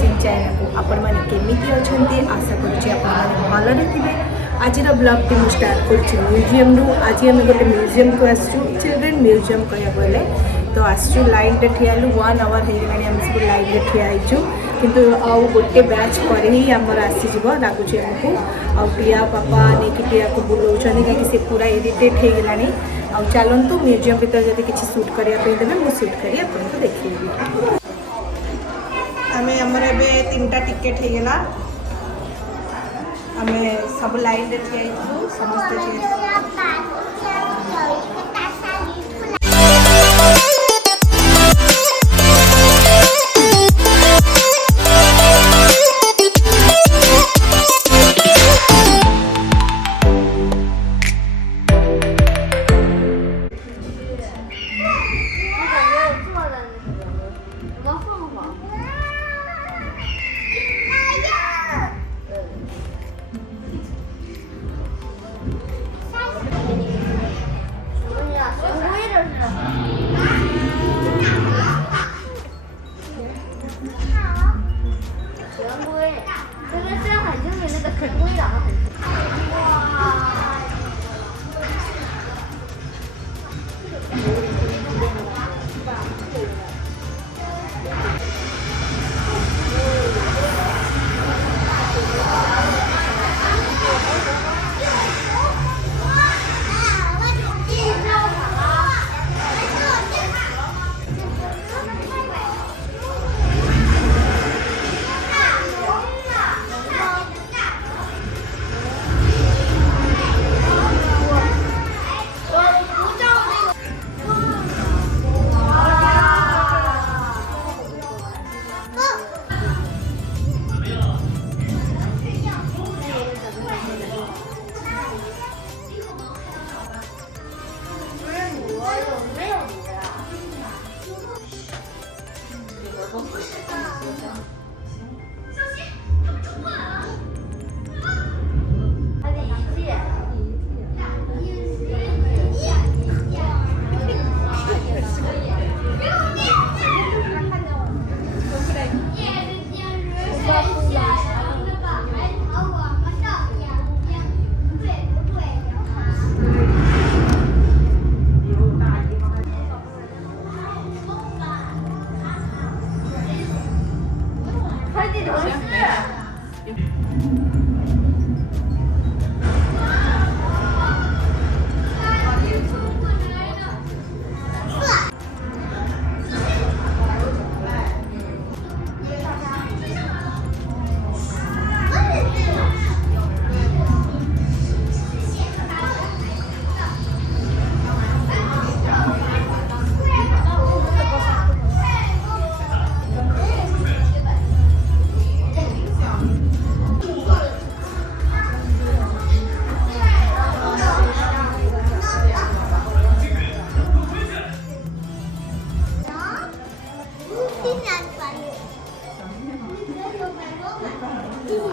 Amazing channel को आपण मैंने केमिति अछंती आशा करुच्ची आपण भलरे थे। आज ब्लॉग टी स्टार्ट कर म्यूजियम रु। आज आम गोटे म्यूजियम को आसचु चिल्ड्रेन म्यूजियम कह गले तो आसचु लाइन रे ठियालु 1 आवर हो गलानी आम सब लाइन रे ठियाइचु किंतु आउ गोटे बैच पर ही आमर आसीज लगुच आमको आ टिया पापा नहीं टिया को बुलाऊँ कहीं से पूरा इरिटेट हो गलानी। आ चलतु म्यूजियम भीतर जब किसी शूट करने देवे मुझे शूट कर आपको देखी। आम आमर ए 3टा टिकेट होगा आम सब लाइन रे ठिया समस्ते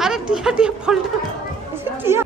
अरे टिया टिया फोल्ड टिया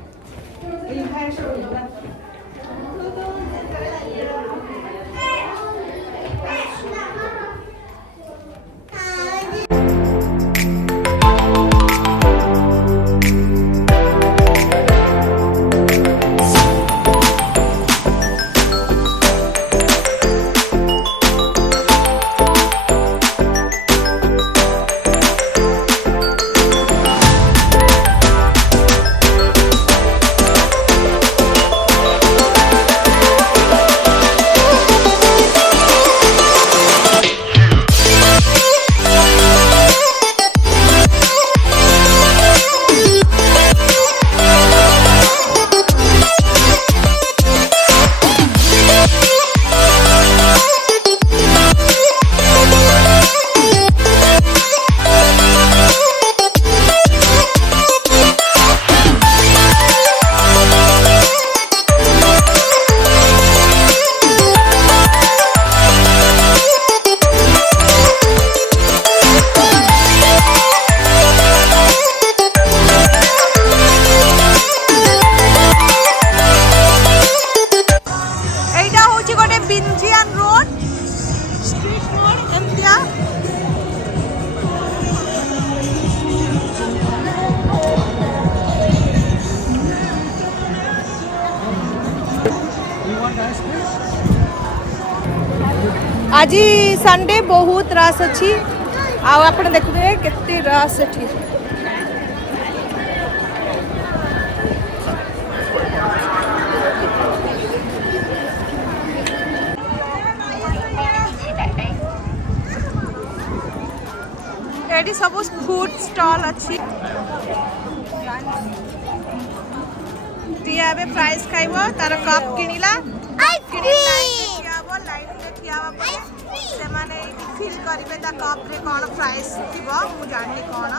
आज संडे बहुत रस अच्छी आप देखते केते रस अच्छी एटी सब फूड स्टॉल अच्छी टिया एबे प्राइस खाइबो तार कप किनिला से माने फील करिवे ता कप रे कोन प्राइस थिबो मु जानि कोन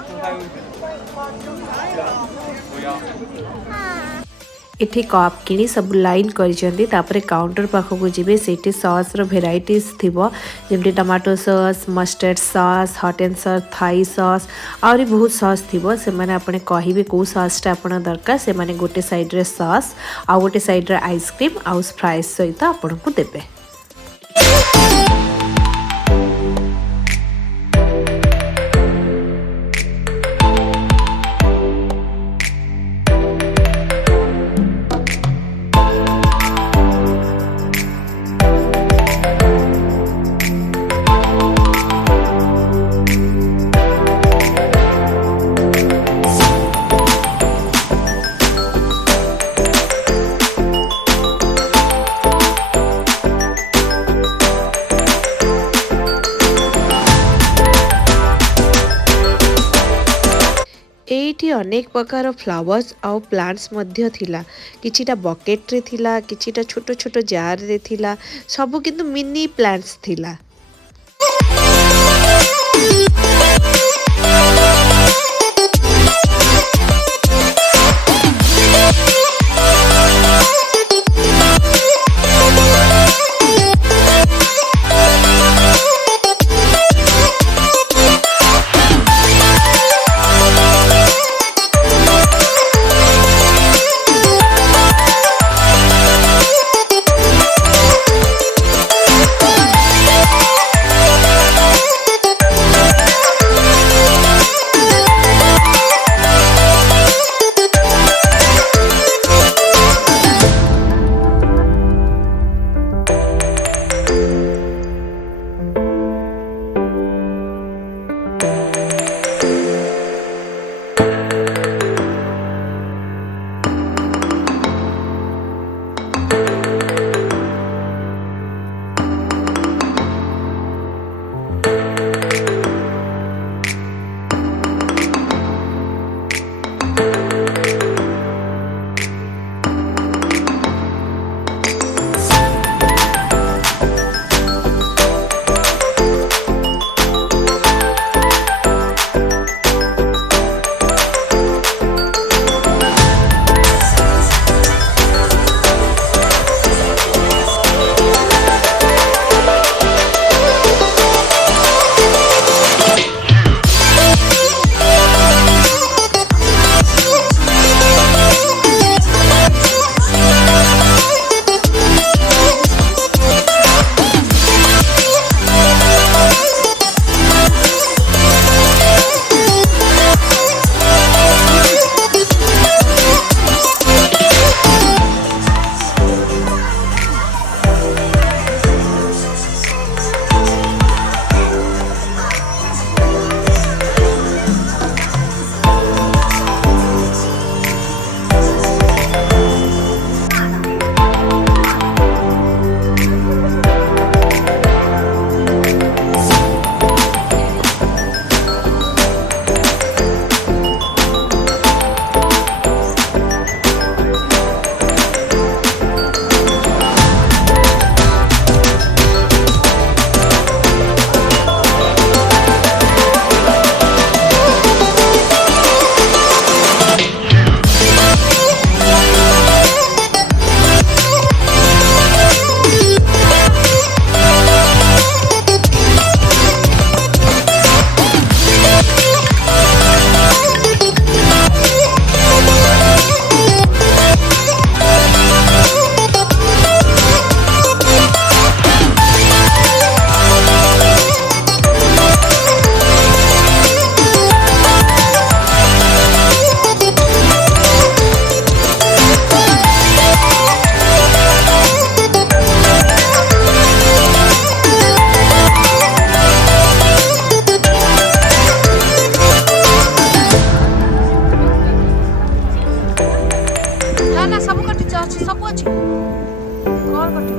इठी कप किनी सब लाइन करिसेंती तापरे काउंटर पाखको जिबे सेठी सॉस रो वेराइटीज थिबो जेमति tomato sauce mustard sauce hot and sauce Thai sauce और बहुत सॉस थिबो से माने आपने कहिबे को सॉस टा आपन दरकार से माने गोटे साइड रे सॉस आ गोटे साइड रे आइसक्रीम आ फ्राइज सहित आपन को देबे। एठी अनेक प्रकार फ्लावर्स आउ प्लांट्स मध्य थिला किछिटा बकेट रे थिला किछिटा छोटो छोटो जार रे थिला सब किंतु मिनी प्लांट्स थिला।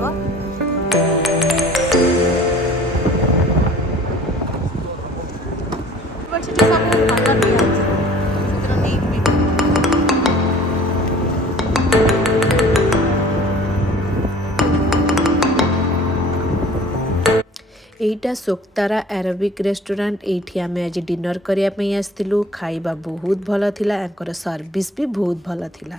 ଯିବ। ସେଠି ସବୁ ଭଲ ଦିଆହେଇଛି ସେଥିର ନେଇକି এইটা সোকতারা আরবিক রেস্টুরান্ট। এইটি আমি আজ ডিনর করিয়া ପାଇଁ ଆସିଥିଲୁ। ଖାଇବା ବହୁତ ଭଲ ଥିଲା, ତାଙ୍କର ସର୍ଭିସ୍ ବି ବହୁତ ଭଲ ଥିଲା।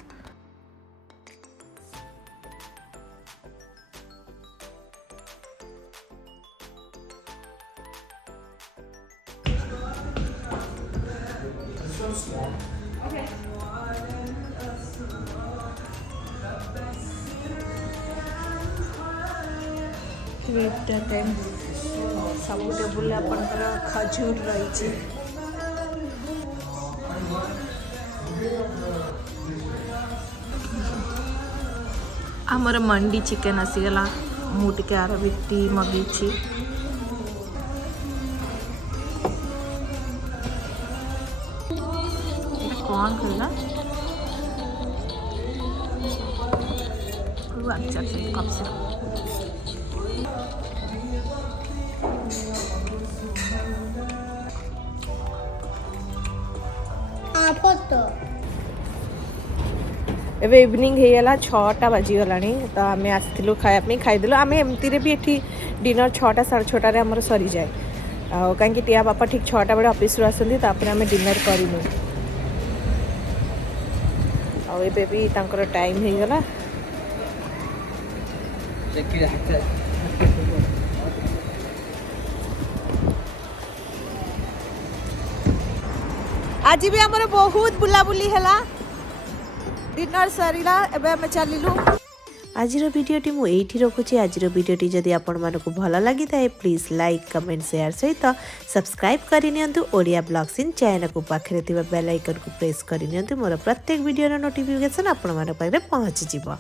ଇଫ୍ତାର ଟାଇମ୍ ସବୁ ଟେବୁଲରେ ଆପଣଙ୍କର ଖଜୁର ରହିଛି। ଆମର ମଣ୍ଡି ଚିକେନ୍ ଆସିଗଲା। ମୁଁ ଟିକେ ଆରବିକ୍ ଟି ମଗେଇଛି। এটা କ'ଣ କହିଲା? ଆଚ୍ଛା ଆଚ୍ଛା କପ୍ ସିରପ୍। ଏବେ ଇଭିନିଂ ହେଇଗଲା, 6ଟା ବାଜିଗଲାଣି। ତ ଆମେ ଆସିଥିଲୁ ଖାଇବା ପାଇଁ, ଖାଇଦେଲୁ। ଆମେ ଏମିତିରେ ବି ଏଠି ଡିନର୍ 6ଟା 6:30ରେ ଆମର ସରିଯାଏ। ଆଉ କାହିଁକି ଟିଆ ବାପା ଠିକ୍ 6ଟା ବେଳେ ଅଫିସରୁ ଆସନ୍ତି, ତାପରେ ଆମେ ଡିନର୍ କରିନୁ। ଆଉ ଏବେ ବି ତାଙ୍କର ଟାଇମ୍ ହେଇଗଲା। ଆଜି ବି ଆମର ବହୁତ ବୁଲାବୁଲି ହେଲା। डिनर सरीला एबे हमें चलिलु। आजिर वीडियोटी मु एठी रखुची। आजिर वीडियोटी जदि आपण मानकु भल लागि थाए प्लीज लाइक कमेंट शेयर सहित सब्सक्राइब करि नियंतु। ओडिया ब्लॉग्स इन चैनल को पाखरे थिबा बेल आइकन को प्रेस करि नियंतु। मोर प्रत्येक वीडियो रो नोटिफिकेशन आपण मान पाइबे पहुंची जिवो।